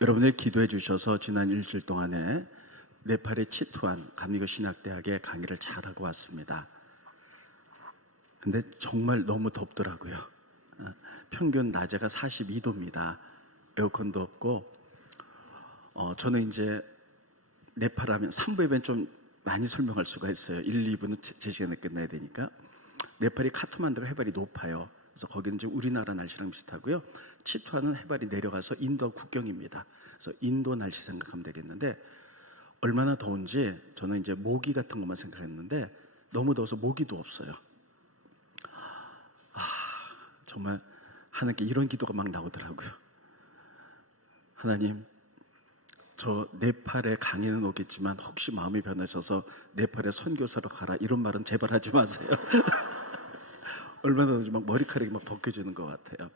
여러분들이 기도해 주셔서 지난 일주일 동안에 네팔의 치투안 감리교 신학대학에 강의를 잘하고 왔습니다. 근데 정말 너무 덥더라고요. 평균 낮에가 42도입니다. 에어컨도 없고, 저는 이제 네팔 하면 3부에는 좀 많이 설명할 수가 있어요. 1, 2부는 제 시간에 끝나야 되니까. 네팔이 카트만두가 해발이 높아요. 그래서 거기는 이제 우리나라 날씨랑 비슷하고요. 치투안은 해발이 내려가서 인도 국경입니다. 그래서 인도 날씨 생각하면 되겠는데, 얼마나 더운지 저는 이제 모기 같은 것만 생각했는데 너무 더워서 모기도 없어요. 정말 하나님께 이런 기도가 막 나오더라고요. 하나님, 저 네팔에 강의는 오겠지만 혹시 마음이 변하셔서 네팔에 선교사로 가라, 이런 말은 제발 하지 마세요. 얼마나 더운지 막 머리카락이 막 벗겨지는 것 같아요.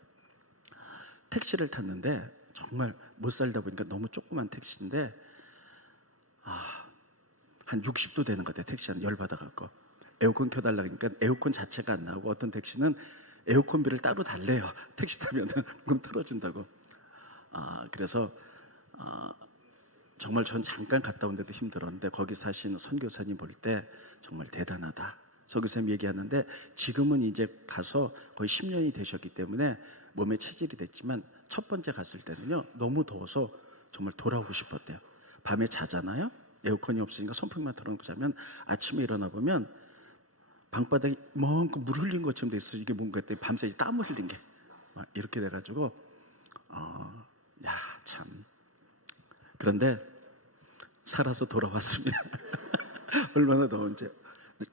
택시를 탔는데 정말 못 살다 보니까 너무 조그만 택시인데 한 60도 되는 것 같아요. 택시 한 열받아갖고 에어컨 켜달라 그러니까 에어컨 자체가 안 나오고, 어떤 택시는 에어컨비를 따로 달래요. 택시 타면 그럼 틀어준다고. 그래서 정말 전 잠깐 갔다 온데도 힘들었는데 거기 사시는 선교사님 볼 때 정말 대단하다. 선교사님 얘기하는데 지금은 이제 가서 거의 10년이 되셨기 때문에 몸에 체질이 됐지만 첫 번째 갔을 때는요, 너무 더워서 정말 돌아오고 싶었대요. 밤에 자잖아요. 에어컨이 없으니까 선풍기만 틀어놓고 자면 아침에 일어나 보면 방바닥에 이만큼 물 흘린 것처럼 돼 있어. 이게 뭔가 했더니 밤새 땀을 흘린 게 이렇게 돼가지고 참. 그런데 살아서 돌아왔습니다. 얼마나 더운지.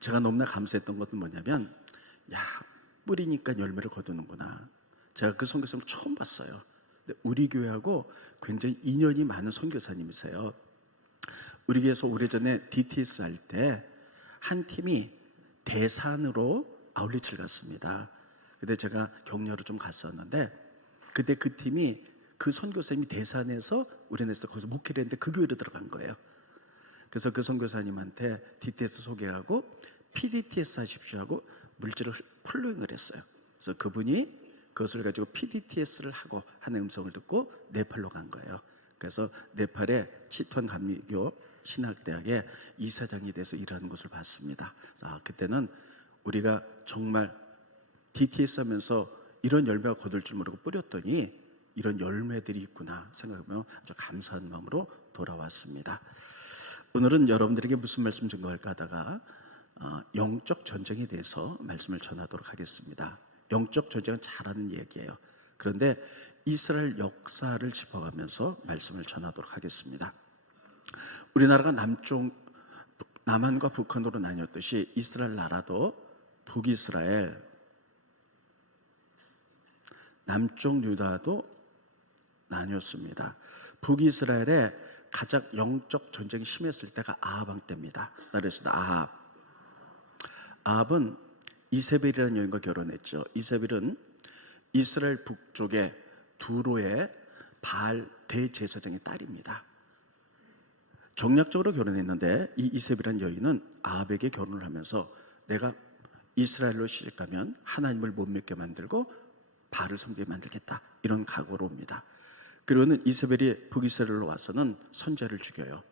제가 너무나 감사했던 것은 뭐냐면, 뿌리니까 열매를 거두는구나. 제가 그 선교사님을 처음 봤어요. 근데 우리 교회하고 굉장히 인연이 많은 선교사님이세요. 우리 교회에서 오래전에 DTS 할 때 한 팀이 대산으로 아울리치를 갔습니다. 근데 제가 격려로 좀 갔었는데, 그때 그 팀이 그 선교사님이 대산에서 우리네에서 거기서 목회를 했는데 그 교회로 들어간 거예요. 그래서 그 선교사님한테 DTS 소개하고 PDTS 하십시오 하고 물질을 플로잉을 했어요. 그래서 그분이 그것을 가지고 PDTS를 하고 하는 음성을 듣고 네팔로 간 거예요. 그래서 네팔의 치투안 감리교 신학대학에 이사장이 돼서 일하는 것을 봤습니다. 그때는 우리가 정말 DTS 하면서 이런 열매가 거둘 줄 모르고 뿌렸더니 이런 열매들이 있구나 생각하면 아주 감사한 마음으로 돌아왔습니다. 오늘은 여러분들에게 무슨 말씀 증거할까 하다가 영적 전쟁에 대해서 말씀을 전하도록 하겠습니다. 영적 전쟁은 잘하는 얘기예요. 그런데 이스라엘 역사를 짚어가면서 말씀을 전하도록 하겠습니다. 우리나라가 남한과 북한으로 나뉘었듯이 이스라엘 나라도 북이스라엘, 남쪽 유다도 나뉘었습니다. 북이스라엘에 가장 영적 전쟁이 심했을 때가 아합 왕 때입니다. 그래서 아합은 이세벨이라는 여인과 결혼했죠. 이세벨은 이스라엘 북쪽의 두로의 바알 대제사장의 딸입니다. 정략적으로 결혼했는데 이 이세벨이라는 여인은 아합에게 결혼을 하면서 내가 이스라엘로 시집가면 하나님을 못 믿게 만들고 바알을 섬기게 만들겠다, 이런 각오로 옵니다. 그리고는 이세벨이 북이스라엘로 와서는 선지자를 죽여요.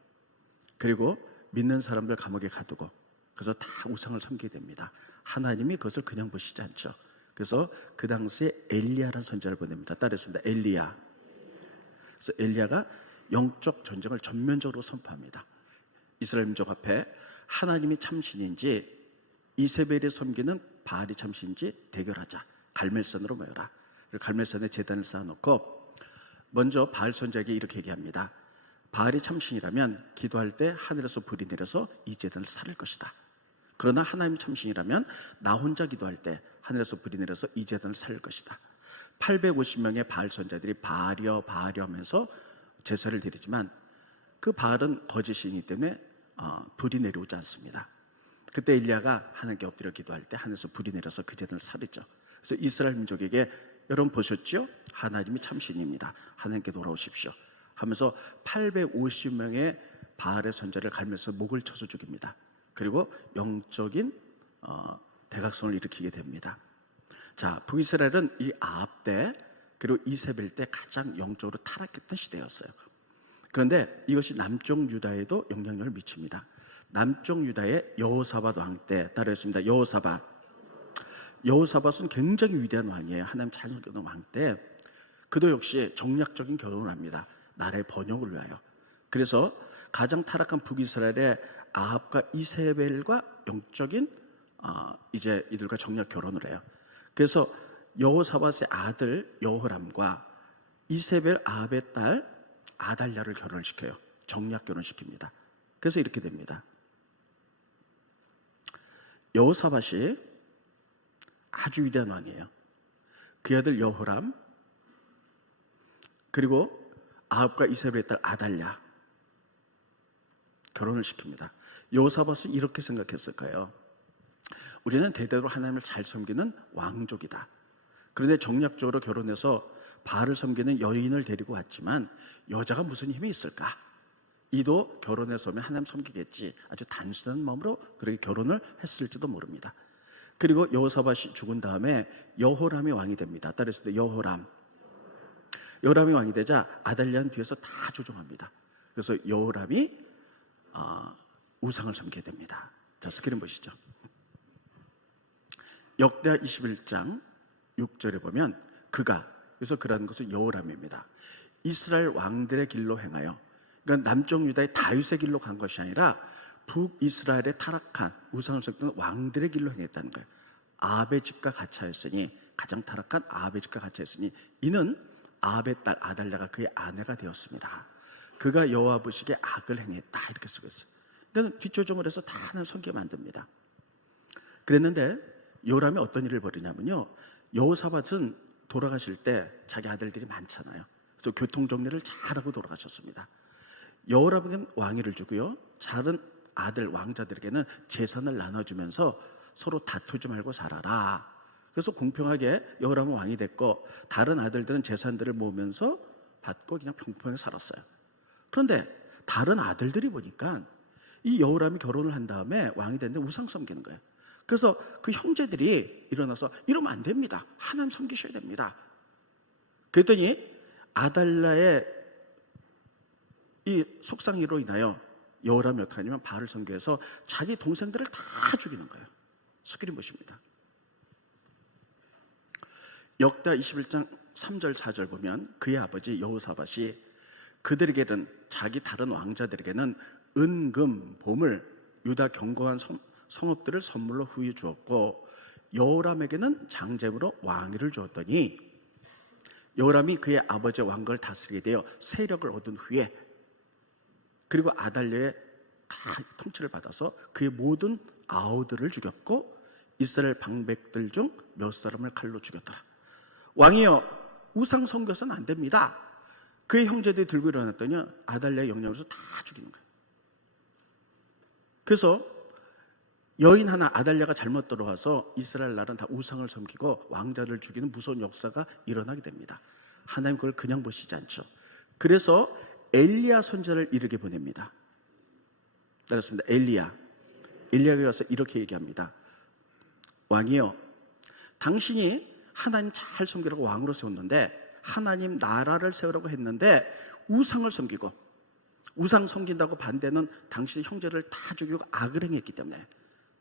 그리고 믿는 사람들 감옥에 가두고, 그래서 다 우상을 섬기게 됩니다. 하나님이 그것을 그냥 보시지 않죠. 그래서 그 당시에 엘리야라는 선지자를 보냅니다. 따르겠습니다. 엘리야. 그래서 엘리야가 영적 전쟁을 전면적으로 선포합니다. 이스라엘 민족 앞에 하나님이 참신인지 이세벨이 섬기는 바알이 참신인지 대결하자. 갈멜산으로 모여라. 그리고 갈멜산에 제단을 쌓아놓고 먼저 바알 선지자에게 이렇게 얘기합니다. 바알이 참신이라면 기도할 때 하늘에서 불이 내려서 이 제단을 살릴 것이다. 그러나 하나님 참신이라면 나 혼자 기도할 때 하늘에서 불이 내려서 이 제단을 살릴 것이다. 850명의 바알 선지자들이 바알이여 하면서 제사를 드리지만 그 바알은 거짓이기 때문에 불이 내려오지 않습니다. 그때 엘리야가 하나님께 엎드려 기도할 때 하늘에서 불이 내려서 그 제단을 살리죠. 그래서 이스라엘 민족에게 여러분 보셨죠? 하나님이 참신입니다. 하나님께 돌아오십시오 하면서 850명의 바알의 선지자를 갈면서 목을 쳐서 죽입니다. 그리고 영적인 대각선을 일으키게 됩니다. 자, 북이스라엘은 이 아합 때 그리고 이세벨 때 가장 영적으로 타락했던 시대였어요. 그런데 이것이 남쪽 유다에도 영향력을 미칩니다. 남쪽 유다의 여호사밧 왕 때 따르겠습니다. 여호사밧은 굉장히 위대한 왕이에요. 하나님 잘 섬기는 왕 때 그도 역시 정략적인 결혼을 합니다. 나라의 번영을 위하여. 그래서 가장 타락한 북이스라엘의 아합과 이세벨과 영적인 이제 이들과 정략 결혼을 해요. 그래서 여호사밧의 아들 여호람과 이세벨 아합의 딸 아달랴를 결혼을 시켜요. 정략 결혼시킵니다. 그래서 이렇게 됩니다. 여호사밧이 아주 위대한 왕이에요. 그 아들 여호람 그리고 아합과 이세벨의 딸 아달랴 결혼을 시킵니다. 여호사밧은 이렇게 생각했을 거예요. 우리는 대대로 하나님을 잘 섬기는 왕족이다. 그런데 정략적으로 결혼해서 바알을 섬기는 여인을 데리고 왔지만 여자가 무슨 힘이 있을까? 이도 결혼해서 오면 하나님 섬기겠지. 아주 단순한 마음으로 그렇게 결혼을 했을지도 모릅니다. 그리고 여호사밧이 죽은 다음에 여호람이 왕이 됩니다. 따라서 여호람이 왕이 되자 아달랴는 뒤에서 다 조종합니다. 그래서 여호람이 우상을 섬기게 됩니다. 자, 스크린 보시죠. 역대하 21장 6절에 보면 그래서 그라는 것은 여호람입니다. 이스라엘 왕들의 길로 행하여, 그러니까 남쪽 유다의 다윗의 길로 간 것이 아니라 북이스라엘의 타락한 우상을 섬기는 왕들의 길로 행했다는 거예요. 아합의 집과 같이 하였으니, 가장 타락한 아합의 집과 같이 하였으니 이는 아합의 딸 아달랴가 그의 아내가 되었습니다. 그가 여호와 보시기에 악을 행했다 이렇게 쓰고 있어요. 그러니까 뒷조정을 해서 다 하나님 섬기게 만듭니다. 그랬는데 여호람이 어떤 일을 벌이냐면요, 여호사밧은 돌아가실 때 자기 아들들이 많잖아요. 그래서 교통정리를 잘하고 돌아가셨습니다. 여호람에게는 왕위를 주고요, 다른 아들 왕자들에게는 재산을 나눠주면서 서로 다투지 말고 살아라. 그래서 공평하게 여호람은 왕이 됐고 다른 아들들은 재산들을 모으면서 받고 그냥 평평하게 살았어요. 그런데 다른 아들들이 보니까 이 여호람이 결혼을 한 다음에 왕이 됐는데 우상 섬기는 거예요. 그래서 그 형제들이 일어나서 이러면 안 됩니다. 하나님 섬기셔야 됩니다. 그랬더니 아달랴의 이 속상이로 인하여 여호람이 어떻게 하냐면 바알을 섬겨서 자기 동생들을 다 죽이는 거예요. 스크린 보십니다. 역대하 21장 3절 4절 보면 그의 아버지 여호사밧이 그들에게는, 자기 다른 왕자들에게는 은금 보물 유다 견고한 성읍들을 선물로 후히 주었고 여호람에게는 장제물로 왕위를 주었더니 여호람이 그의 아버지의 왕국을 다스리게 되어 세력을 얻은 후에, 그리고 아달랴의 다 통치를 받아서 그의 모든 아우들을 죽였고 이스라엘 방백들 중 몇 사람을 칼로 죽였더라. 왕이여, 우상 섬겨서는 안 됩니다. 그의 형제들이 들고 일어났더니 아달랴의 영향으로서 다 죽이는 거예요. 그래서 여인 하나 아달랴가 잘못 들어와서 이스라엘 나라는 다 우상을 섬기고 왕자를 죽이는 무서운 역사가 일어나게 됩니다. 하나님 그걸 그냥 보시지 않죠. 그래서 엘리야 선지자를 이르게 보냅니다. 따랐습니다. 엘리야가 와서 이렇게 얘기합니다. 왕이여, 당신이 하나님 잘 섬기라고 왕으로 세웠는데, 하나님 나라를 세우라고 했는데 우상을 섬기고, 우상 섬긴다고 반대는 당신의 형제를 다 죽이고 악을 행했기 때문에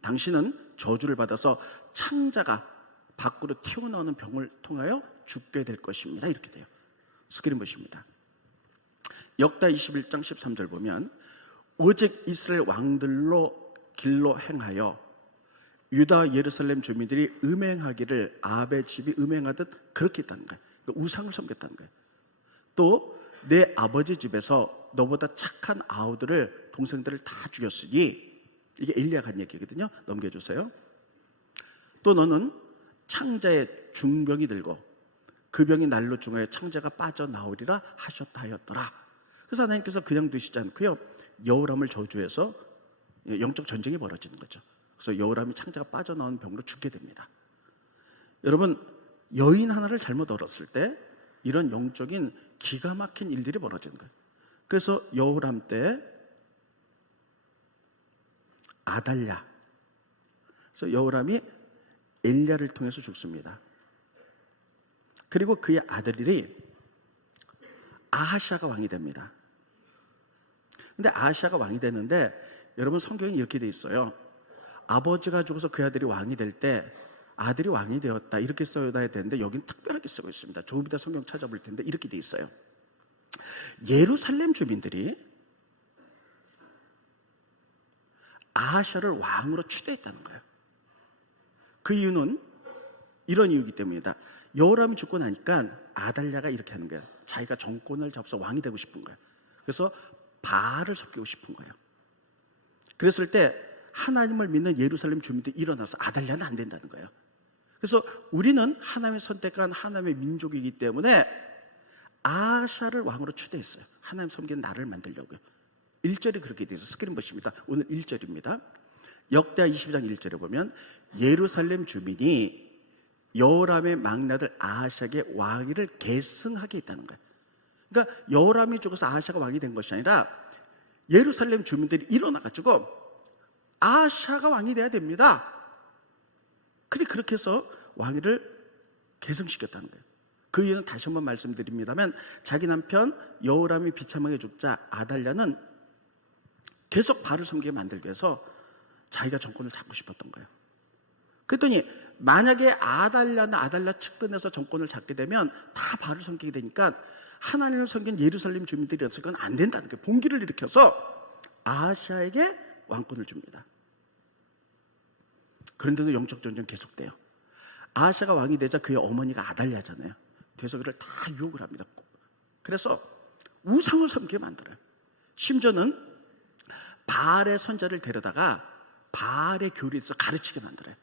당신은 저주를 받아서 창자가 밖으로 튀어나오는 병을 통하여 죽게 될 것입니다. 이렇게 돼요. 스크린 보십니다. 역다 21장 13절 보면 오직 이스라엘 왕들로 길로 행하여 유다 예루살렘 주민들이 음행하기를 아합의 집이 음행하듯 그렇게 했다는 거예요. 그러니까 우상을 섬겼다는 거예요. 또 내 아버지 집에서 너보다 착한 아우들을, 동생들을 다 죽였으니, 이게 엘리야가 한 얘기거든요. 넘겨주세요. 또 너는 창자에 중병이 들고 그 병이 날로 중하여 창자가 빠져나오리라 하셨다 하였더라. 그래서 하나님께서 그냥 두시지 않고요, 여호람을 저주해서 영적 전쟁이 벌어지는 거죠. 그래서 여호람이 창자가 빠져나온 병으로 죽게 됩니다. 여러분, 여인 하나를 잘못 얻었을 때 이런 영적인 기가 막힌 일들이 벌어지는 거예요. 그래서 여호람 때 아달랴, 그래서 여호람이 엘리야를 통해서 죽습니다. 그리고 그의 아들이 아하시아가 왕이 됩니다. 근데 아하시아가 왕이 되는데 여러분 성경에 이렇게 돼 있어요. 아버지가 죽어서 그 아들이 왕이 될 때 아들이 왕이 되었다 이렇게 써야 되는데 여기는 특별하게 쓰고 있습니다. 조금 이따 성경 찾아볼 텐데 이렇게 돼 있어요. 예루살렘 주민들이 아하시아를 왕으로 추대했다는 거예요. 그 이유는 이런 이유이기 때문이다. 여호람이 죽고 나니까 아달랴가 이렇게 하는 거예요. 자기가 정권을 잡아서 왕이 되고 싶은 거예요. 그래서 바알을 섬기고 싶은 거예요. 그랬을 때 하나님을 믿는 예루살렘 주민들이 일어나서 아달랴는 안 된다는 거예요. 그래서 우리는 하나님의 선택한 하나님의 민족이기 때문에 아하시아를 왕으로 추대했어요. 하나님 섬기는 나를 만들려고요. 1절이 그렇게 되어 있어요. 스크린 보십니다. 오늘 1절입니다. 역대하 22장 1절에 보면 예루살렘 주민이 여호람의 막내아들 아하시아에게 왕위를 계승하게 했다는 거예요. 그러니까 여호람이 죽어서 아하시아가 왕이 된 것이 아니라 예루살렘 주민들이 일어나가지고 아하시아가 왕이 돼야 됩니다. 그렇게 해서 왕위를 계승시켰다는 거예요. 그 이유는 다시 한번 말씀드립니다만 자기 남편 여호람이 비참하게 죽자 아달랴는 계속 바알을 섬기게 만들기 위해서 자기가 정권을 잡고 싶었던 거예요. 그랬더니 만약에 아달랴 측근에서 정권을 잡게 되면 다 바알을 섬기게 되니까 하나님을 섬긴 예루살렘 주민들이었을 건 안 된다는 거예요. 봉기를 일으켜서 아하시아에게 왕권을 줍니다. 그런데도 영적 전쟁 계속돼요. 아하시아가 왕이 되자 그의 어머니가 아달랴잖아요. 그래서 그를 다 유혹을 합니다. 그래서 우상을 섬기게 만들어요. 심지어는 바알의 선자를 데려다가 바알의 교리에서 가르치게 만들어요.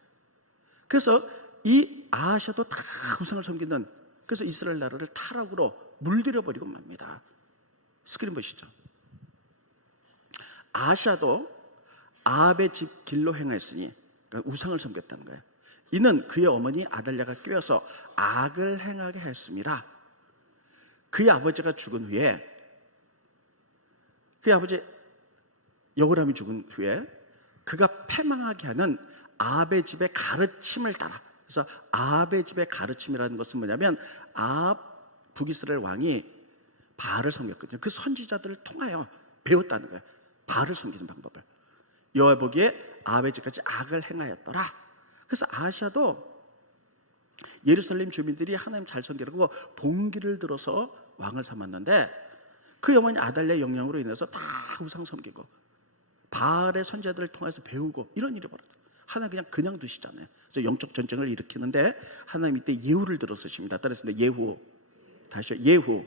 그래서 이 아하시아도 다 우상을 섬기는, 그래서 이스라엘 나라를 타락으로 물들여버리고 맙니다. 스크린 보시죠. 아하시아도 아합의 집 길로 행하였으니, 그러니까 우상을 섬겼다는 거예요. 이는 그의 어머니 아달랴가 꾀어서 악을 행하게 했습니다. 그의 아버지가 죽은 후에, 그의 아버지 여호람이 죽은 후에 그가 패망하게 하는 아합의 집의 가르침을 따라, 그래서 아합의 집의 가르침이라는 것은 뭐냐면 아합 북이스라엘 왕이 바알을 섬겼거든요. 그 선지자들을 통하여 배웠다는 거예요. 바알을 섬기는 방법을. 여호와 보기에 아합의 집까지 악을 행하였더라. 그래서 아하시아도 예루살렘 주민들이 하나님 잘 섬기라고 봉기를 들어서 왕을 삼았는데 그 어머니 아달랴의 영향으로 인해서 다 우상 섬기고 바알의 선지자들을 통해서 배우고 이런 일이 벌어져요. 하나님 그냥 두시잖아요. 그래서 영적 전쟁을 일으키는데 하나님 이때 예후를 들어 쓰십니다. 따라서 예후, 다시요, 예후.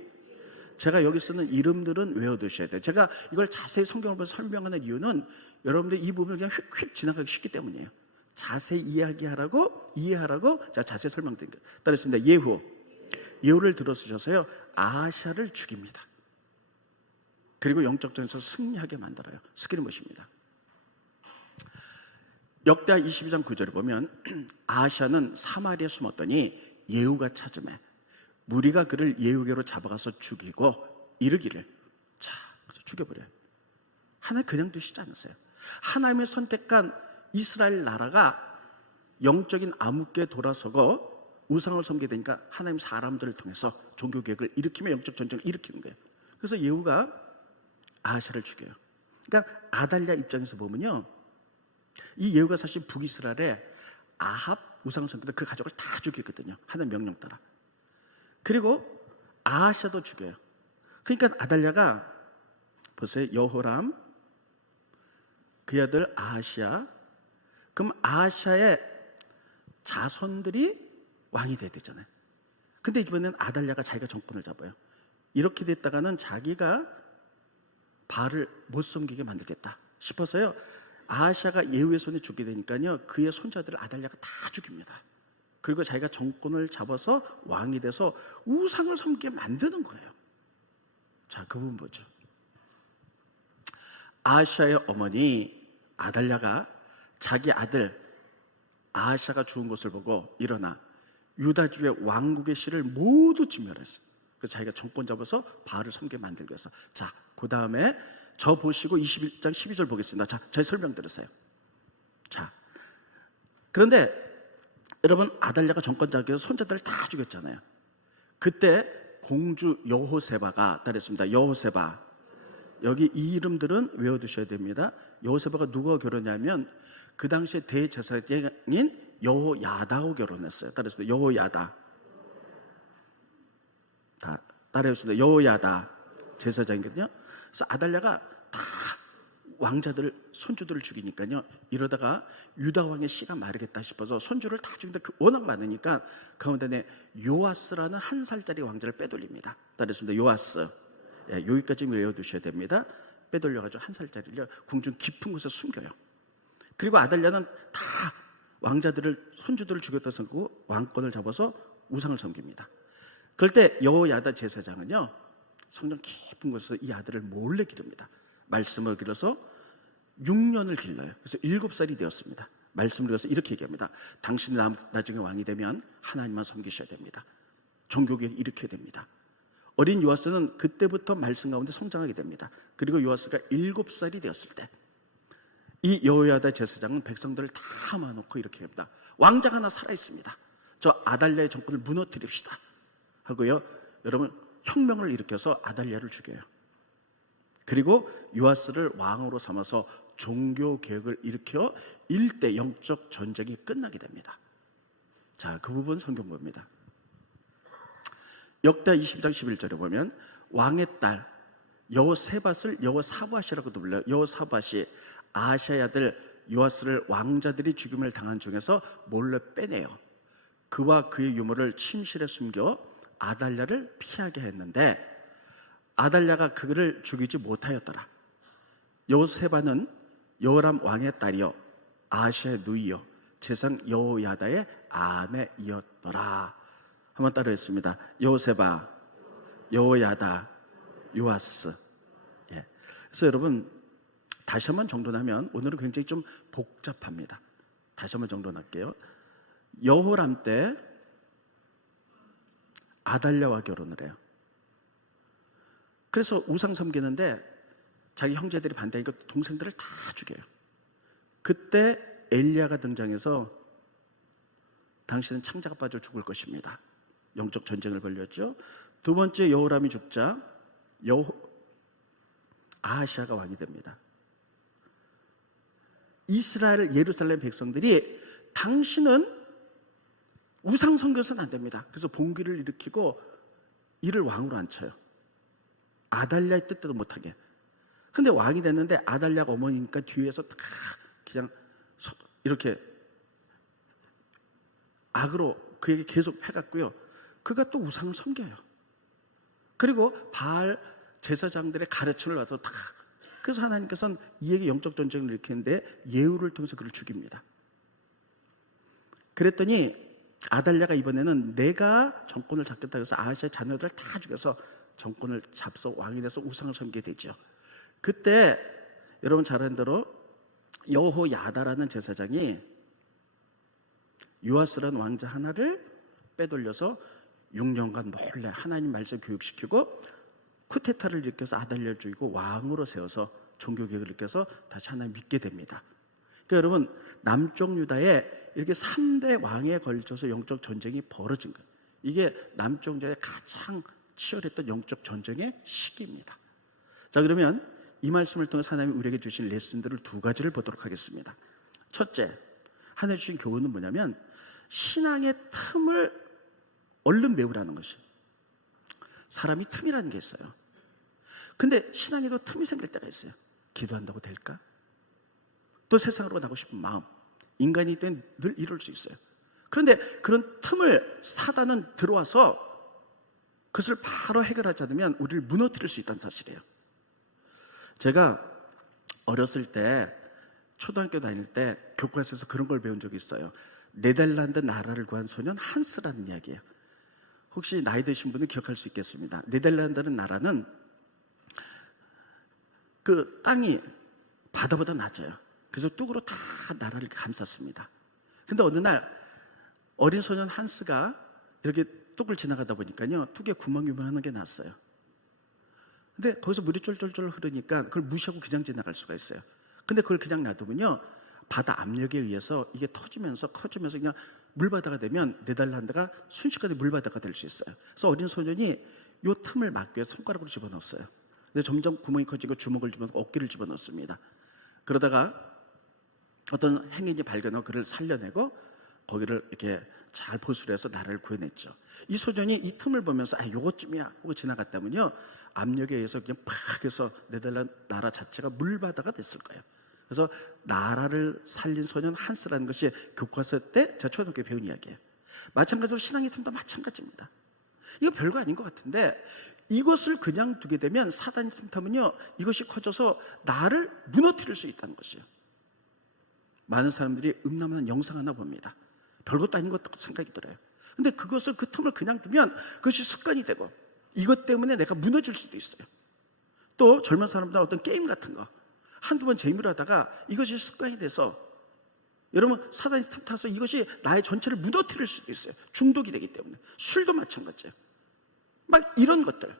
제가 여기 쓰는 이름들은 외워두셔야 돼요. 제가 이걸 자세히 성경을 보면서 설명하는 이유는 여러분들 이 부분을 그냥 휙휙 지나가기 쉽기 때문이에요. 자세히 이해하라고 제가 자세히 설명드린 거예요. 따라했습니다. 예후를 들어 쓰셔서요 아하시아를 죽입니다. 그리고 영적 전에서 승리하게 만들어요. 스크린 보십니다. 역대하 22장 9절에 보면 아하시아는 사마리아에 숨었더니 예후가 찾음에 무리가 그를 예후께로 잡아가서 죽이고 이르기를, 자, 그래서 죽여버려요. 하나님 그냥 두시지 않았어요. 하나님의 선택한 이스라엘 나라가 영적인 암흑기에 돌아서고 우상을 섬기게 되니까 하나님 사람들을 통해서 종교개혁을 일으키며 영적 전쟁을 일으키는 거예요. 그래서 예후가 아하시아를 죽여요. 그러니까 아달랴 입장에서 보면요, 이 예후가 사실 북이스라엘에 아합 우상을 섬기던 그 가족을 다 죽였거든요. 하나님 명령 따라. 그리고 아하시아도 죽여요. 그러니까 아달랴가 보세요. 여호람, 그의 아들 아하시아, 그럼 아하시아의 자손들이 왕이 돼야 되잖아요. 근데 이번에는 아달랴가 자기가 정권을 잡아요. 이렇게 됐다가는 자기가 바알을 못 섬기게 만들겠다 싶어서요 아하시아가 예후의 손에 죽게 되니까요 그의 손자들을 아달랴가 다 죽입니다. 그리고 자기가 정권을 잡아서 왕이 돼서 우상을 섬기게 만드는 거예요. 자, 그 부분 보죠. 아하시아의 어머니 아달랴가 자기 아들 아하시아가 죽은 것을 보고 일어나 유다 집의 왕국의 씨를 모두 진멸했어요. 그래서 자기가 정권 잡아서 바알을 섬기게 만들기 위해서. 자, 그 다음에 저 보시고 21장 12절 보겠습니다. 자, 저희 설명 들으세요. 자, 그런데 여러분 아달랴가 정권 잡기 위해서 손자들을 다 죽였잖아요. 그때 공주 여호세바가 따랐습니다. 여호세바. 여기 이 이름들은 외워두셔야 됩니다. 여호세바가 누구와 결혼하냐면 그 당시에 대제사장인 여호야다하고 결혼했어요. 따라했습니다. 여호야다. 따라했습니다. 여호야다 제사장이거든요. 그래서 아달랴가 다 왕자들 손주들을 죽이니까요, 이러다가 유다 왕의 씨가 마르겠다 싶어서 손주를 다 죽인다. 워낙 많으니까 가운데 요아스라는 1살짜리 왕자를 빼돌립니다. 따라했습니다. 요아스. 예, 여기까지 외워두셔야 됩니다. 빼돌려가지고 1살짜리를 궁중 깊은 곳에 숨겨요. 그리고 아달랴는 다 왕자들을 손주들을 죽였다 생각하고 왕권을 잡아서 우상을 섬깁니다. 그럴 때 여호야다 제사장은요, 성전 깊은 곳에서 이 아들을 몰래 기릅니다. 말씀을 길러서 6년을 길러요. 그래서 7살이 되었습니다. 말씀을 길러서 이렇게 얘기합니다. 당신이 나중에 왕이 되면 하나님만 섬기셔야 됩니다. 종교개혁 일으켜야 됩니다. 어린 요아스는 그때부터 말씀 가운데 성장하게 됩니다. 그리고 요아스가 7살이 되었을 때 이 여호야다 제사장은 백성들을 다 모아놓고 이렇게 합니다. 왕자가 하나 살아있습니다. 저 아달랴의 정권을 무너뜨립시다 하고요, 여러분 혁명을 일으켜서 아달랴를 죽여요. 그리고 요아스를 왕으로 삼아서 종교개혁을 일으켜 일대 영적 전쟁이 끝나게 됩니다. 자, 그 부분 성경 봅니다. 역대 22장 11절에 보면 왕의 딸 여호세밧을 여호사밧이라고도 불러요. 여호사밧이 아하시아의 아들 요아스를 왕자들이 죽임을 당한 중에서 몰래 빼내요. 그와 그의 유모를 침실에 숨겨 아달랴를 피하게 했는데 아달랴가 그를 죽이지 못하였더라. 여호세밧은 여호람 왕의 딸이요 아하시아의 누이요 제상 여호야다의 아내이었더라. 한번 따라했습니다. 여호세바, 여호야다, 요아스. 예. 그래서 여러분 다시 한번 정돈하면 오늘은 굉장히 좀 복잡합니다. 다시 한번 정돈할게요. 여호람 때 아달랴와 결혼을 해요. 그래서 우상 섬기는데 자기 형제들이 반대하니까 동생들을 다 죽여요. 그때 엘리야가 등장해서 당신은 창자가 빠져 죽을 것입니다. 영적 전쟁을 벌였죠. 두 번째 여호람이 죽자 아하시아가 왕이 됩니다. 이스라엘 예루살렘 백성들이 당신은 우상 섬겨서는 안 됩니다. 그래서 봉기를 일으키고 이를 왕으로 앉혀요. 아달랴의 뜻대로 못하게. 근데 왕이 됐는데 아달랴가 어머니니까 뒤에서 다 그냥 이렇게 악으로 그에게 계속 해갔고요. 그가 또 우상을 섬겨요. 그리고 바알 제사장들의 가르침을 받아서 다. 그래서 하나님께서는 이에게 영적 전쟁을 일으키는데 예후를 통해서 그를 죽입니다. 그랬더니 아달랴가 이번에는 내가 정권을 잡겠다 해서 아하시아의 자녀들을 다 죽여서 정권을 잡서 왕이 돼서 우상을 섬기게 되죠. 그때 여러분 잘 아는 대로 여호야다라는 제사장이 요아스라는 왕자 하나를 빼돌려서 6년간 몰래 하나님 말씀 교육시키고 쿠데타를 일으켜서 아달랴를 죽이고 왕으로 세워서 종교개혁을 일으켜서 다시 하나님 믿게 됩니다. 그러니까 여러분 남쪽 유다에 이렇게 3대 왕에 걸쳐서 영적 전쟁이 벌어진 거예요. 이게 남쪽 유다의 가장 치열했던 영적 전쟁의 시기입니다. 자, 그러면 이 말씀을 통해 하나님이 우리에게 주신 레슨들을 2가지를 보도록 하겠습니다. 첫째, 하나님 주신 교훈은 뭐냐면 신앙의 틈을 얼른 메우라는 것이. 사람이 틈이라는 게 있어요. 근데 신앙에도 틈이 생길 때가 있어요. 기도한다고 될까? 또 세상으로 나가고 싶은 마음. 인간이 늘 이룰 수 있어요. 그런데 그런 틈을 사단은 들어와서 그것을 바로 해결하지 않으면 우리를 무너뜨릴 수 있다는 사실이에요. 제가 어렸을 때 초등학교 다닐 때 교과서에서 그런 걸 배운 적이 있어요. 네덜란드 나라를 구한 소년 한스라는 이야기예요. 혹시 나이 드신 분은 기억할 수 있겠습니다. 네덜란드라는 나라는 그 땅이 바다보다 낮아요. 그래서 뚝으로 다 나라를 감쌌습니다. 근데 어느 날 어린 소년 한스가 이렇게 뚝을 지나가다 보니까요, 뚝에 구멍이 하는 게 났어요. 근데 거기서 물이 쫄쫄쫄 흐르니까 그걸 무시하고 그냥 지나갈 수가 있어요. 근데 그걸 그냥 놔두면요, 바다 압력에 의해서 이게 터지면서 커지면서 그냥 물바다가 되면 네덜란드가 순식간에 물바다가 될 수 있어요. 그래서 어린 소년이 요 틈을 막기 위해 손가락으로 집어넣었어요. 근데 점점 구멍이 커지고 주먹을 집어넣고 어깨를 집어넣습니다. 그러다가 어떤 행인이 발견하고 그를 살려내고 거기를 이렇게 잘 보수를 해서 나라를 구해냈죠. 이 소년이 이 틈을 보면서 요거쯤이야 하고 지나갔다면요, 압력에 의해서 그냥 팍 해서 네덜란드 나라 자체가 물바다가 됐을 거예요. 그래서 나라를 살린 소년 한스라는 것이 교과서 때 제가 초등학교 배운 이야기예요. 마찬가지로 신앙의 틈도 마찬가지입니다. 이거 별거 아닌 것 같은데 이것을 그냥 두게 되면 사단이 틈타면요, 이것이 커져서 나를 무너뜨릴 수 있다는 것이에요. 많은 사람들이 음란한 영상 하나 봅니다. 별것도 아닌 것 같다고 생각이 들어요. 근데 그것을 그 틈을 그냥 두면 그것이 습관이 되고 이것 때문에 내가 무너질 수도 있어요. 또 젊은 사람들은 어떤 게임 같은 거 한두 번 재미로 하다가 이것이 습관이 돼서 여러분 사단이 틈타서 이것이 나의 전체를 무너뜨릴 수도 있어요. 중독이 되기 때문에. 술도 마찬가지예요. 막 이런 것들.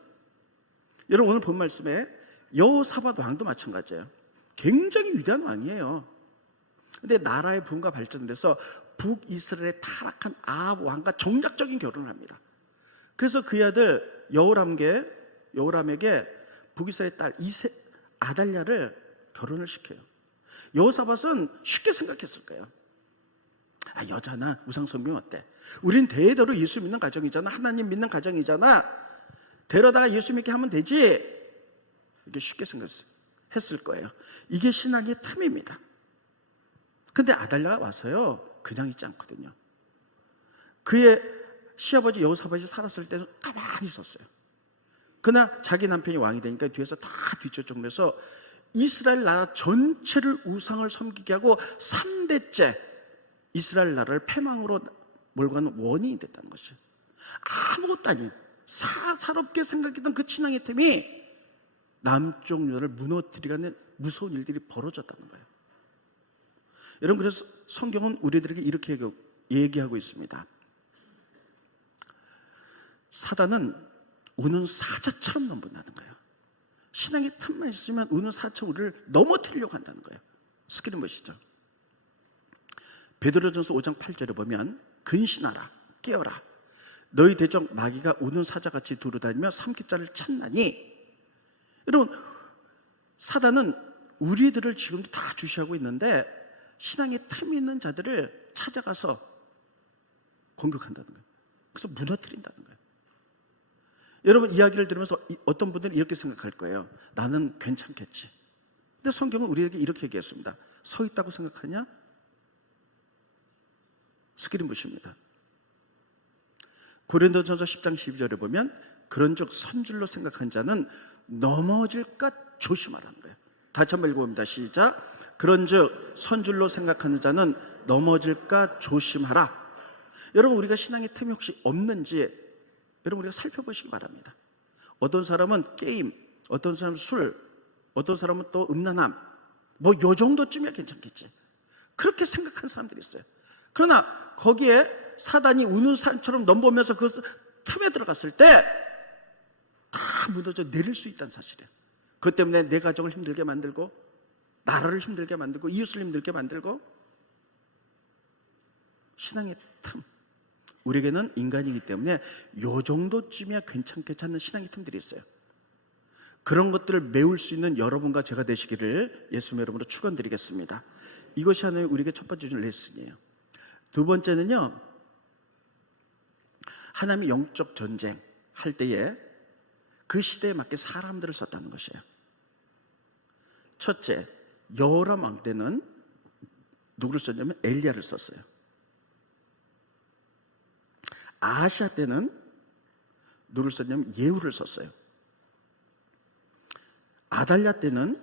여러분 오늘 본 말씀에 여호사밧 왕도 마찬가지예요. 굉장히 위대한 왕이에요. 근데 나라의 부흥과 발전을 해서 북이스라엘의 타락한 아합 왕과 정략적인 결혼을 합니다. 그래서 그의 아들 여호람에게 북이스라엘의 딸 아달랴를 결혼을 시켜요. 여호사밧은 쉽게 생각했을 거예요. 여자나 우상숭배 어때? 우린 대대로 예수 믿는 가정이잖아. 하나님 믿는 가정이잖아. 데려다가 예수 믿게 하면 되지. 이게 쉽게 생각했을 거예요. 이게 신앙의 틈입니다. 근데 아달랴가 와서요, 그냥 있지 않거든요. 그의 시아버지 여호사밧이 살았을 때는 가만히 있었어요. 그러나 자기 남편이 왕이 되니까 뒤에서 다 뒤쫓고 해서 이스라엘 나라 전체를 우상을 섬기게 하고 3대째 이스라엘 나라를 패망으로 몰고 가는 원인이 됐다는 것이에요. 아무것도 아닌 사사롭게 생각했던 그 신앙의 틈이 남쪽 유다를 무너뜨리게 하는 무서운 일들이 벌어졌다는 거예요. 여러분, 그래서 성경은 우리들에게 이렇게 얘기하고 있습니다. 사단은 우는 사자처럼 넘본다는 거예요. 신앙의 틈만 있으면 우는 사자처럼 우리를 넘어뜨리려고 한다는 거예요. 스크린 보시죠. 베드로전서 5장 8절에 보면 근신하라, 깨어라. 너희 대적 마귀가 우는 사자같이 두루다니며 삼킬 자를 찾나니. 여러분, 사단은 우리들을 지금도 다 주시하고 있는데 신앙의 틈이 있는 자들을 찾아가서 공격한다는 거예요. 그래서 무너뜨린다는 거예요. 여러분, 이야기를 들으면서 어떤 분들은 이렇게 생각할 거예요. 나는 괜찮겠지. 근데 성경은 우리에게 이렇게 얘기했습니다. 서 있다고 생각하냐? 스크린 보십니다. 고린도전서 10장 12절에 보면 그런즉 선줄로 생각한 자는 넘어질까 조심하라는 거예요. 다시 한번 읽어봅니다. 시작. 그런즉 선줄로 생각하는 자는 넘어질까 조심하라. 여러분, 우리가 신앙의 틈이 혹시 없는지 여러분 우리가 살펴보시기 바랍니다. 어떤 사람은 게임, 어떤 사람은 술, 어떤 사람은 또 음란함, 뭐 요 정도쯤이야 괜찮겠지. 그렇게 생각하는 사람들이 있어요. 그러나 거기에 사단이 우는 사람처럼 넘보면서 그 틈에 들어갔을 때 다 무너져 내릴 수 있다는 사실이에요. 그것 때문에 내 가정을 힘들게 만들고 나라를 힘들게 만들고 이웃을 힘들게 만들고. 신앙의 틈, 우리에게는 인간이기 때문에 요 정도쯤이야 괜찮겠지 않는 신앙의 틈들이 있어요. 그런 것들을 메울 수 있는 여러분과 제가 되시기를 예수님의 이름으로 축원드리겠습니다. 이것이 하나의 우리에게 첫 번째 준 레슨이에요. 두 번째는요, 하나님이 영적 전쟁 할 때에 그 시대에 맞게 사람들을 썼다는 것이에요. 첫째, 여호람 왕 때는 누구를 썼냐면 엘리야를 썼어요. 아하시아 때는 누구를 썼냐면 예후를 썼어요. 아달랴 때는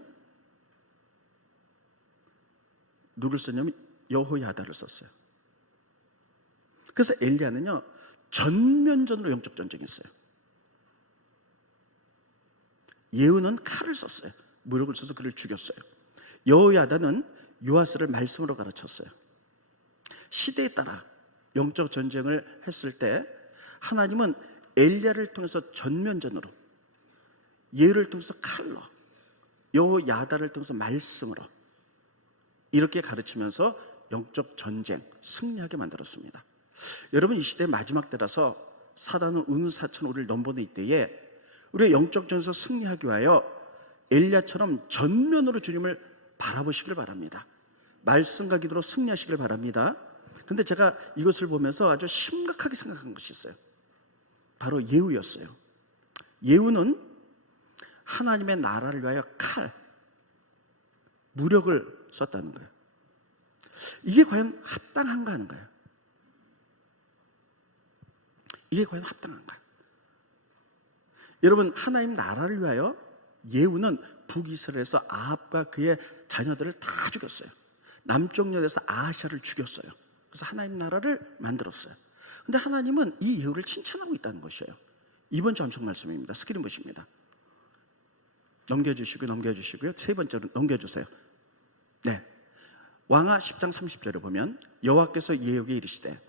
누구를 썼냐면 여호야다를 썼어요. 그래서 엘리야는요, 전면전으로 영적 전쟁했어요. 예후는 칼을 썼어요. 무력을 써서 그를 죽였어요. 여호야다는 요아스를 말씀으로 가르쳤어요. 시대에 따라 영적 전쟁을 했을 때 하나님은 엘리야를 통해서 전면전으로, 예후를 통해서 칼로, 여호야다를 통해서 말씀으로 이렇게 가르치면서 영적 전쟁 승리하게 만들었습니다. 여러분, 이 시대의 마지막 때라서 사단은 운사천 우리를 넘보는 이때에 우리가 영적 전에서 승리하기 위하여 엘리야처럼 전면으로 주님을 바라보시길 바랍니다. 말씀과 기도로 승리하시길 바랍니다. 근데 제가 이것을 보면서 아주 심각하게 생각한 것이 있어요. 바로 예후였어요. 예후는 하나님의 나라를 위하여 칼, 무력을 썼다는 거예요. 이게 과연 합당한가 하는 거예요. 이게 과연 합당한가? 여러분, 하나님 나라를 위하여 예후는 북이스라엘에서 아합과 그의 자녀들을 다 죽였어요. 남쪽 열에서 아하시아를 죽였어요. 그래서 하나님 나라를 만들었어요. 근데 하나님은 이 예후를 칭찬하고 있다는 것이에요. 이번 주 암송 말씀입니다. 스크린 보십니다. 넘겨주시고요. 세 번째로 넘겨주세요. 네. 왕하 10장 30절에 보면 여호와께서 예후에게 이르시되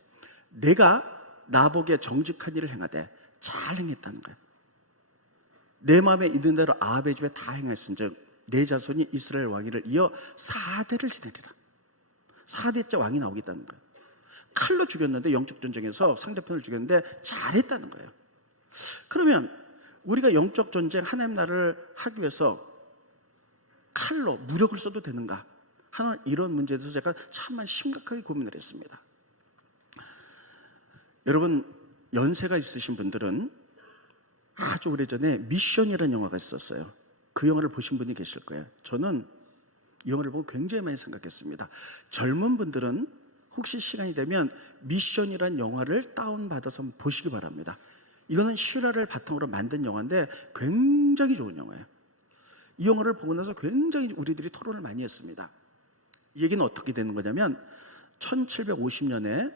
내가 나보기에 정직한 일을 행하되 잘 행했다는 거예요. 내 마음에 있는 대로 아합의 집에 다 행했은즉 내 자손이 이스라엘 왕위를 이어 4대를 지내리라. 4대째 왕이 나오겠다는 거예요. 칼로 죽였는데, 영적 전쟁에서 상대편을 죽였는데 잘했다는 거예요. 그러면 우리가 영적 전쟁, 하나님 나라를 하기 위해서 칼로 무력을 써도 되는가 하는 이런 문제에 대해서 제가 참만 심각하게 고민을 했습니다. 여러분, 연세가 있으신 분들은 아주 오래전에 미션이라는 영화가 있었어요. 그 영화를 보신 분이 계실 거예요. 저는 이 영화를 보고 굉장히 많이 생각했습니다. 젊은 분들은 혹시 시간이 되면 미션이라는 영화를 다운받아서 한번 보시기 바랍니다. 이거는 실화를 바탕으로 만든 영화인데 굉장히 좋은 영화예요. 이 영화를 보고 나서 굉장히 우리들이 토론을 많이 했습니다. 이 얘기는 어떻게 되는 거냐면 1750년에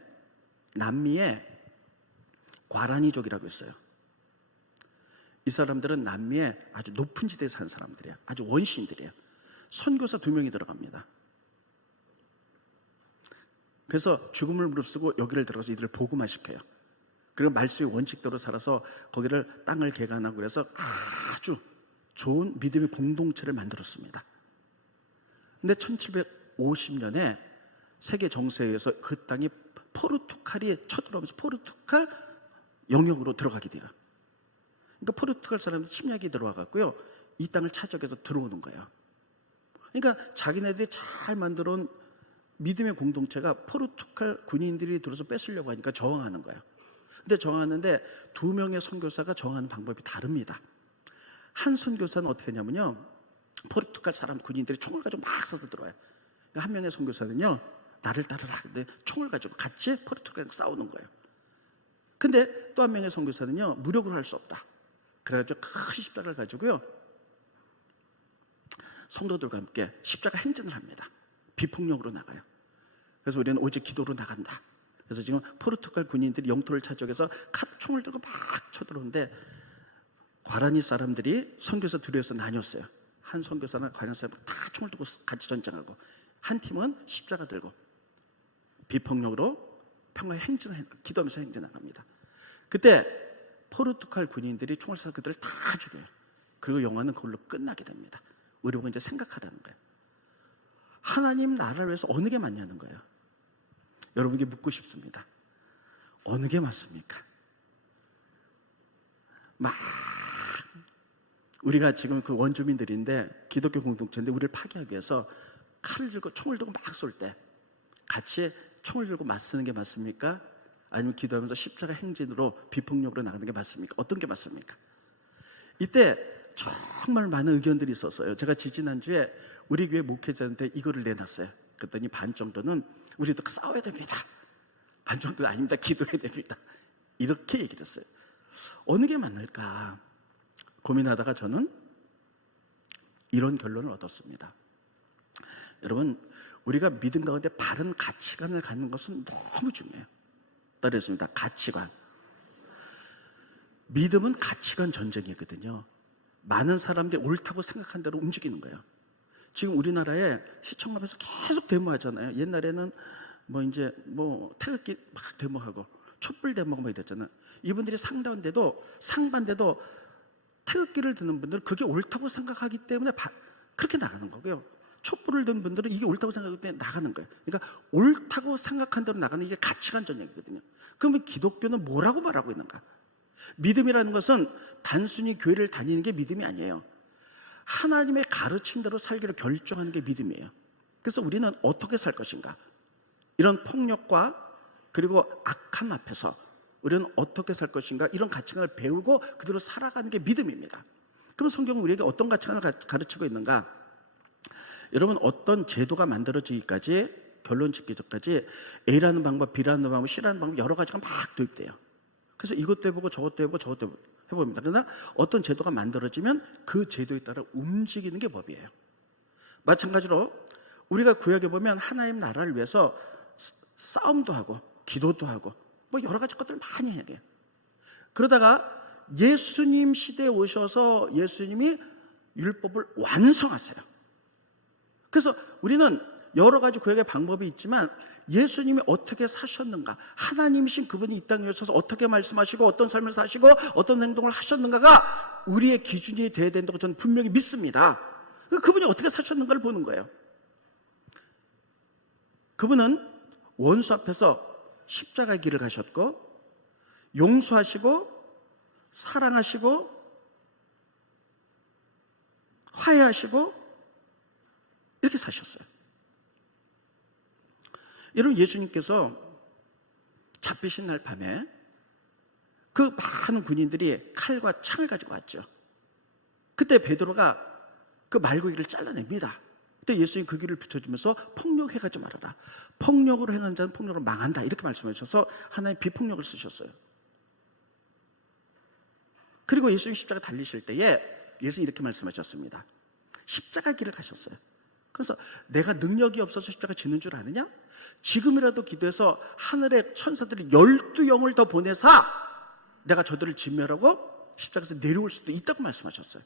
남미에 과라니족이라고 있어요. 이 사람들은 남미에 아주 높은 지대에 사는 사람들이에요. 아주 원시인들이에요. 선교사 2명이 들어갑니다. 그래서 죽음을 무릅쓰고 여기를 들어가서 이들을 복음화시켜요. 그리고 말씀의 원칙대로 살아서 거기를 땅을 개간하고 그래서 아주 좋은 믿음의 공동체를 만들었습니다. 근데 1750년에 세계 정세에 의해서 그 땅이 포르투갈이 쳐들어오면서 포르투갈 영역으로 들어가게 돼요. 그러니까 포르투갈 사람들이 침략이 들어와갖고요, 이 땅을 차지해서 들어오는 거예요. 그러니까 자기네들이 잘 만들어온 믿음의 공동체가 포르투갈 군인들이 들어서 뺏으려고 하니까 저항하는 거예요. 근데 저항하는데 2명의 선교사가 저항하는 방법이 다릅니다. 한 선교사는 어떻게 하냐면요, 포르투갈 사람 군인들이 총을 가지고 막 서서 들어와요. 그러니까 한 명의 선교사는요, 나를 따르라. 근데 총을 가지고 같이 포르투갈이랑 싸우는 거예요. 근데 또 한 명의 선교사는요, 무력으로 할 수 없다. 그래가지고 큰 십자가를 가지고요, 성도들과 함께 십자가 행진을 합니다. 비폭력으로 나가요. 그래서 우리는 오직 기도로 나간다. 그래서 지금 포르투갈 군인들이 영토를 차지해서 총을 들고 막 쳐들어오는데 과라니 사람들이 선교사 둘이서 나뉘었어요. 한 선교사나 과라니 사람 다 총을 들고 같이 전쟁하고, 한 팀은 십자가 들고 비폭력으로 평화의 행진을 기도하면서 행진나갑니다. 그때 포르투갈 군인들이 총을 쏴서 그들을 다 죽여요. 그리고 영화는 그걸로 끝나게 됩니다. 우리 보고 이제 생각하라는 거예요. 하나님 나라를 위해서 어느 게 맞냐는 거예요. 여러분에게 묻고 싶습니다. 어느 게 맞습니까? 막 우리가 지금 그 원주민들인데 기독교 공동체인데 우리를 파괴하기 위해서 칼을 들고 총을 들고 막 쏠 때 같이 총을 들고 맞서는 게 맞습니까? 아니면 기도하면서 십자가 행진으로 비폭력으로 나가는 게 맞습니까? 어떤 게 맞습니까? 이때 정말 많은 의견들이 있었어요. 제가 지지난주에 우리 교회 목회자한테 이거를 내놨어요. 그랬더니 반 정도는 우리도 싸워야 됩니다. 반 정도는 아닙니다. 기도해야 됩니다. 이렇게 얘기를 했어요. 어느 게 맞을까 고민하다가 저는 이런 결론을 얻었습니다. 여러분, 우리가 믿음 가운데 바른 가치관을 갖는 것은 너무 중요해요. 따르겠습니다. 가치관. 믿음은 가치관 전쟁이거든요. 많은 사람들이 옳다고 생각한 대로 움직이는 거예요. 지금 우리나라에 시청 앞에서 계속 데모하잖아요. 옛날에는 태극기 막 데모하고 촛불 데모하고 막 이랬잖아요. 이분들이 상반돼도 태극기를 드는 분들은 그게 옳다고 생각하기 때문에 그렇게 나가는 거고요. 촛불을 든 분들은 이게 옳다고 생각할 때 나가는 거예요. 그러니까 옳다고 생각한 대로 나가는 이게 가치관 전형이거든요. 그러면 기독교는 뭐라고 말하고 있는가? 믿음이라는 것은 단순히 교회를 다니는 게 믿음이 아니에요. 하나님의 가르침대로 살기를 결정하는 게 믿음이에요. 그래서 우리는 어떻게 살 것인가? 이런 폭력과 그리고 악함 앞에서 우리는 어떻게 살 것인가? 이런 가치관을 배우고 그대로 살아가는 게 믿음입니다. 그럼 성경은 우리에게 어떤 가치관을 가르치고 있는가? 여러분, 어떤 제도가 만들어지기까지, 결론 짓기 전까지 A라는 방법, B라는 방법, C라는 방법 여러 가지가 막 도입돼요. 그래서 이것도 해보고 저것도 해보고 저것도 해봅니다. 그러나 어떤 제도가 만들어지면 그 제도에 따라 움직이는 게 법이에요. 마찬가지로 우리가 구약에 보면 하나님 나라를 위해서 싸움도 하고 기도도 하고 뭐 여러 가지 것들을 많이 해야 돼요. 그러다가 예수님 시대에 오셔서 예수님이 율법을 완성하세요. 그래서 우리는 여러 가지 구약의 방법이 있지만 예수님이 어떻게 사셨는가, 하나님이신 그분이 이 땅에 오셔서 어떻게 말씀하시고 어떤 삶을 사시고 어떤 행동을 하셨는가가 우리의 기준이 되어야 된다고 저는 분명히 믿습니다. 그분이 어떻게 사셨는가를 보는 거예요. 그분은 원수 앞에서 십자가의 길을 가셨고 용서하시고 사랑하시고 화해하시고 이렇게 사셨어요. 여러분, 예수님께서 잡히신 날 밤에 그 많은 군인들이 칼과 창을 가지고 왔죠. 그때 베드로가 그 말고기를 잘라냅니다. 그때 예수님 그 길을 비춰주면서 폭력해가지 말아라. 폭력으로 행하는 자는 폭력으로 망한다. 이렇게 말씀하셔서 하나의 비폭력을 쓰셨어요. 그리고 예수님 십자가 달리실 때에 예수님 이렇게 말씀하셨습니다. 십자가 길을 가셨어요. 그래서 내가 능력이 없어서 십자가 지는 줄 아느냐? 지금이라도 기도해서 하늘의 천사들이 12영을 더 보내사 내가 저들을 진멸하고 십자가에서 내려올 수도 있다고 말씀하셨어요.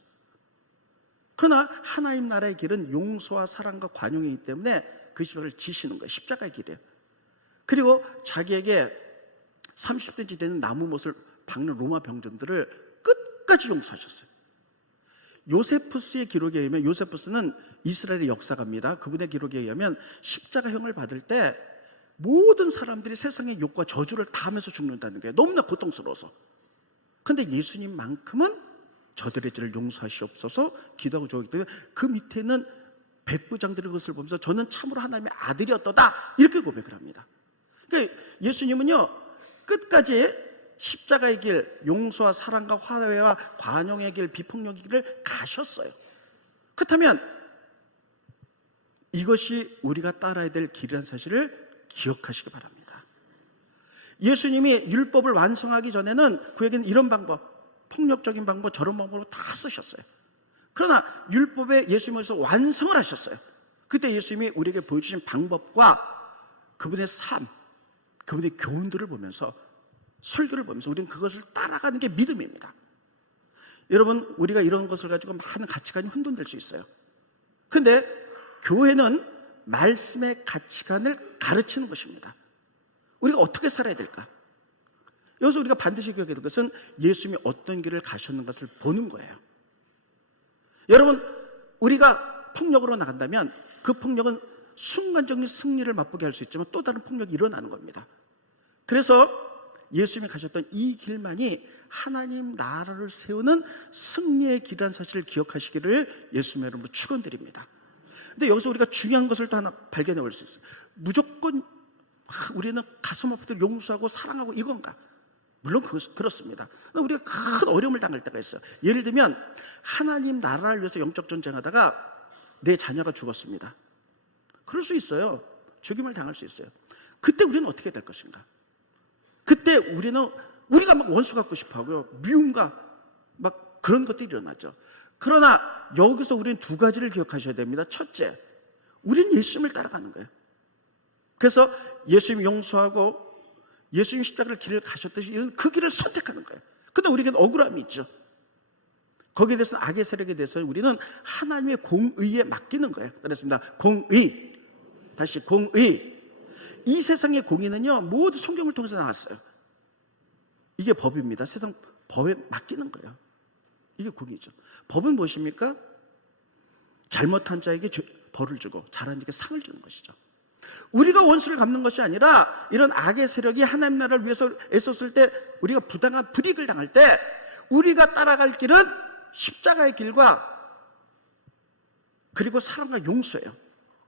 그러나 하나님 나라의 길은 용서와 사랑과 관용이기 때문에 그 십자가를 지시는 거예요. 십자가의 길이에요. 그리고 자기에게 30cm 되는 나무 못을 박는 로마 병정들을 끝까지 용서하셨어요. 요세푸스의 기록에 의하면, 요세푸스는 이스라엘의 역사가입니다. 그분의 기록에 의하면 십자가형을 받을 때 모든 사람들이 세상의 욕과 저주를 다 하면서 죽는다는 거예요. 너무나 고통스러워서. 그런데 예수님만큼은 저들의 죄를 용서하시옵소서 기도하고 좋아하기 때문에 그 밑에는 백부장들의 것을 보면서 저는 참으로 하나님의 아들이었도다 이렇게 고백을 합니다. 그러니까 예수님은요 끝까지 십자가의 길, 용서와 사랑과 화해와 관용의 길, 비폭력의 길을 가셨어요. 그렇다면 이것이 우리가 따라야 될 길이라는 사실을 기억하시기 바랍니다. 예수님이 율법을 완성하기 전에는 그에게는 이런 방법, 폭력적인 방법, 저런 방법으로 다 쓰셨어요. 그러나 율법에 예수님께서 완성을 하셨어요. 그때 예수님이 우리에게 보여주신 방법과 그분의 삶, 그분의 교훈들을 보면서, 설교를 보면서 우리는 그것을 따라가는 게 믿음입니다. 여러분, 우리가 이런 것을 가지고 많은 가치관이 혼돈될 수 있어요. 그런데 교회는 말씀의 가치관을 가르치는 것입니다. 우리가 어떻게 살아야 될까? 여기서 우리가 반드시 기억해야 될 것은 예수님이 어떤 길을 가셨는 것을 보는 거예요. 여러분, 우리가 폭력으로 나간다면 그 폭력은 순간적인 승리를 맛보게 할 수 있지만 또 다른 폭력이 일어나는 겁니다. 그래서 예수님이 가셨던 이 길만이 하나님 나라를 세우는 승리의 길이라는 사실을 기억하시기를 예수님의 이름으로 축원드립니다. 근데 여기서 우리가 중요한 것을 또 하나 발견해 볼 수 있어요. 무조건 우리는 가슴 아프도록 용서하고 사랑하고 이건가? 물론 그렇습니다. 우리가 큰 어려움을 당할 때가 있어요. 예를 들면 하나님 나라를 위해서 영적 전쟁하다가 내 자녀가 죽었습니다. 그럴 수 있어요. 죽임을 당할 수 있어요. 그때 우리는 어떻게 될 것인가? 그때 우리가 막 원수 갖고 싶어 하고요. 미움과 막 그런 것들이 일어나죠. 그러나 여기서 우리는 두 가지를 기억하셔야 됩니다. 첫째, 우리는 예수님을 따라가는 거예요. 그래서 예수님 용서하고 예수님 십자가를 길을 가셨듯이 그 길을 선택하는 거예요. 근데 우리에게는 억울함이 있죠. 거기에 대해서는 악의 세력에 대해서는 우리는 하나님의 공의에 맡기는 거예요. 그렇습니다. 공의. 다시 공의. 이 세상의 공의는요 모두 성경을 통해서 나왔어요. 이게 법입니다. 세상 법에 맡기는 거예요. 이게 공의죠. 법은 무엇입니까? 잘못한 자에게 벌을 주고 잘한 자에게 상을 주는 것이죠. 우리가 원수를 갚는 것이 아니라 이런 악의 세력이 하나님 나라를 위해서 애썼을 때 우리가 부당한 불이익을 당할 때 우리가 따라갈 길은 십자가의 길과 그리고 사랑과 용서예요.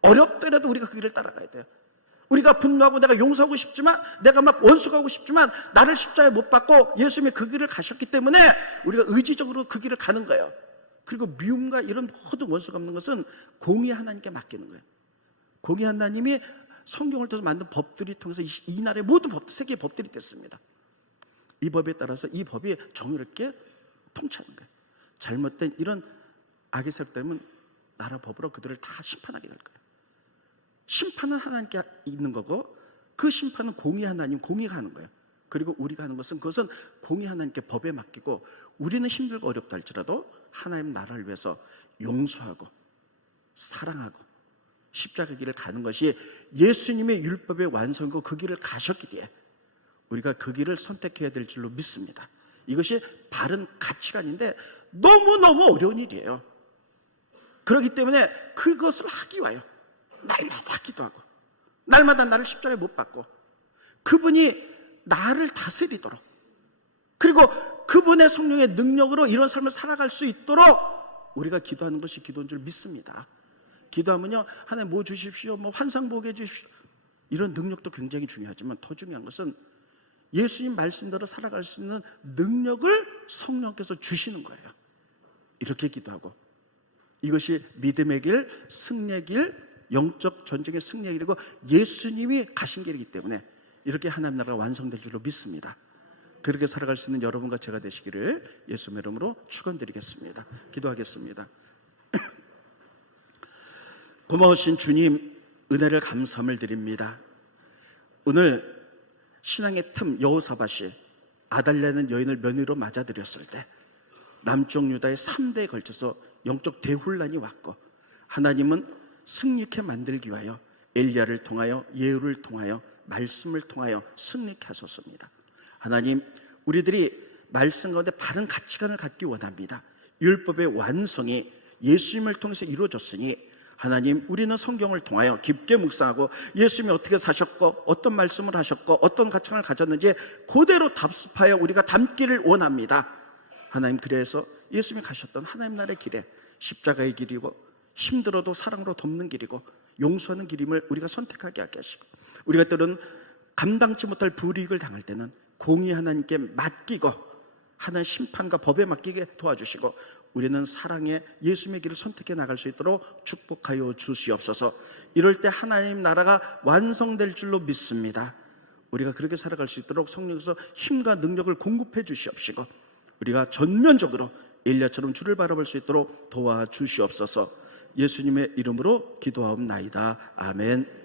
어렵더라도 우리가 그 길을 따라가야 돼요. 우리가 분노하고 내가 용서하고 싶지만, 내가 막 원수가 하고 싶지만 나를 십자가에 못 박고 예수님이 그 길을 가셨기 때문에 우리가 의지적으로 그 길을 가는 거예요. 그리고 미움과 이런 모든 원수 갚는 것은 공의 하나님께 맡기는 거예요. 공의 하나님이 성경을 통해서 만든 법들이 통해서 이 나라의 모든 법, 세계의 법들이 됐습니다. 이 법에 따라서 이 법이 정의롭게 통치하는 거예요. 잘못된 이런 악의 세력 때문에 나라 법으로 그들을 다 심판하게 될 거예요. 심판은 하나님께 있는 거고 그 심판은 공의 하나님, 공의가 하는 거예요. 그리고 우리가 하는 것은 그것은 공의 하나님께 법에 맡기고 우리는 힘들고 어렵다 할지라도 하나님 나라를 위해서 용서하고 사랑하고 십자가 길을 가는 것이 예수님의 율법의 완성이고 그 길을 가셨기에 우리가 그 길을 선택해야 될 줄로 믿습니다. 이것이 바른 가치관인데 너무너무 어려운 일이에요. 그렇기 때문에 그것을 하기 위하여 날마다 기도하고 날마다 나를 십자가에 못 박고 그분이 나를 다스리도록 그리고 그분의 성령의 능력으로 이런 삶을 살아갈 수 있도록 우리가 기도하는 것이 기도인 줄 믿습니다. 기도하면요, 하나님 뭐 주십시오, 뭐 환상 보게 해주십시오, 이런 능력도 굉장히 중요하지만 더 중요한 것은 예수님 말씀대로 살아갈 수 있는 능력을 성령께서 주시는 거예요. 이렇게 기도하고 이것이 믿음의 길, 승리의 길, 영적 전쟁의 승리의 길이고 예수님이 가신 길이기 때문에 이렇게 하나님 나라가 완성될 줄로 믿습니다. 그렇게 살아갈 수 있는 여러분과 제가 되시기를 예수님의 이름으로 축원드리겠습니다. 기도하겠습니다. 고마우신 주님, 은혜를 감사함을 드립니다. 오늘 신앙의 틈 여호사밧이 아달랴는 여인을 며느리로 맞아들였을 때 남쪽 유다의 3대에 걸쳐서 영적 대혼란이 왔고 하나님은 승리케 만들기 위하여 엘리야를 통하여 예후를 통하여 말씀을 통하여 승리케 하셨습니다. 하나님, 우리들이 말씀 가운데 바른 가치관을 갖기 원합니다. 율법의 완성이 예수님을 통해서 이루어졌으니 하나님, 우리는 성경을 통하여 깊게 묵상하고 예수님이 어떻게 사셨고 어떤 말씀을 하셨고 어떤 가치관을 가졌는지 그대로 답습하여 우리가 담기를 원합니다. 하나님, 그래서 예수님이 가셨던 하나님 나라의 길에 십자가의 길이고 힘들어도 사랑으로 돕는 길이고 용서하는 길임을 우리가 선택하게 하게 하시고 우리가 때로는 감당치 못할 불이익을 당할 때는 공의 하나님께 맡기고 하나님 심판과 법에 맡기게 도와주시고 우리는 사랑의 예수님의 길을 선택해 나갈 수 있도록 축복하여 주시옵소서. 이럴 때 하나님 나라가 완성될 줄로 믿습니다. 우리가 그렇게 살아갈 수 있도록 성령께서 힘과 능력을 공급해 주시옵시고 우리가 전면적으로 엘리야처럼 주를 바라볼 수 있도록 도와주시옵소서. 예수님의 이름으로 기도하옵나이다. 아멘.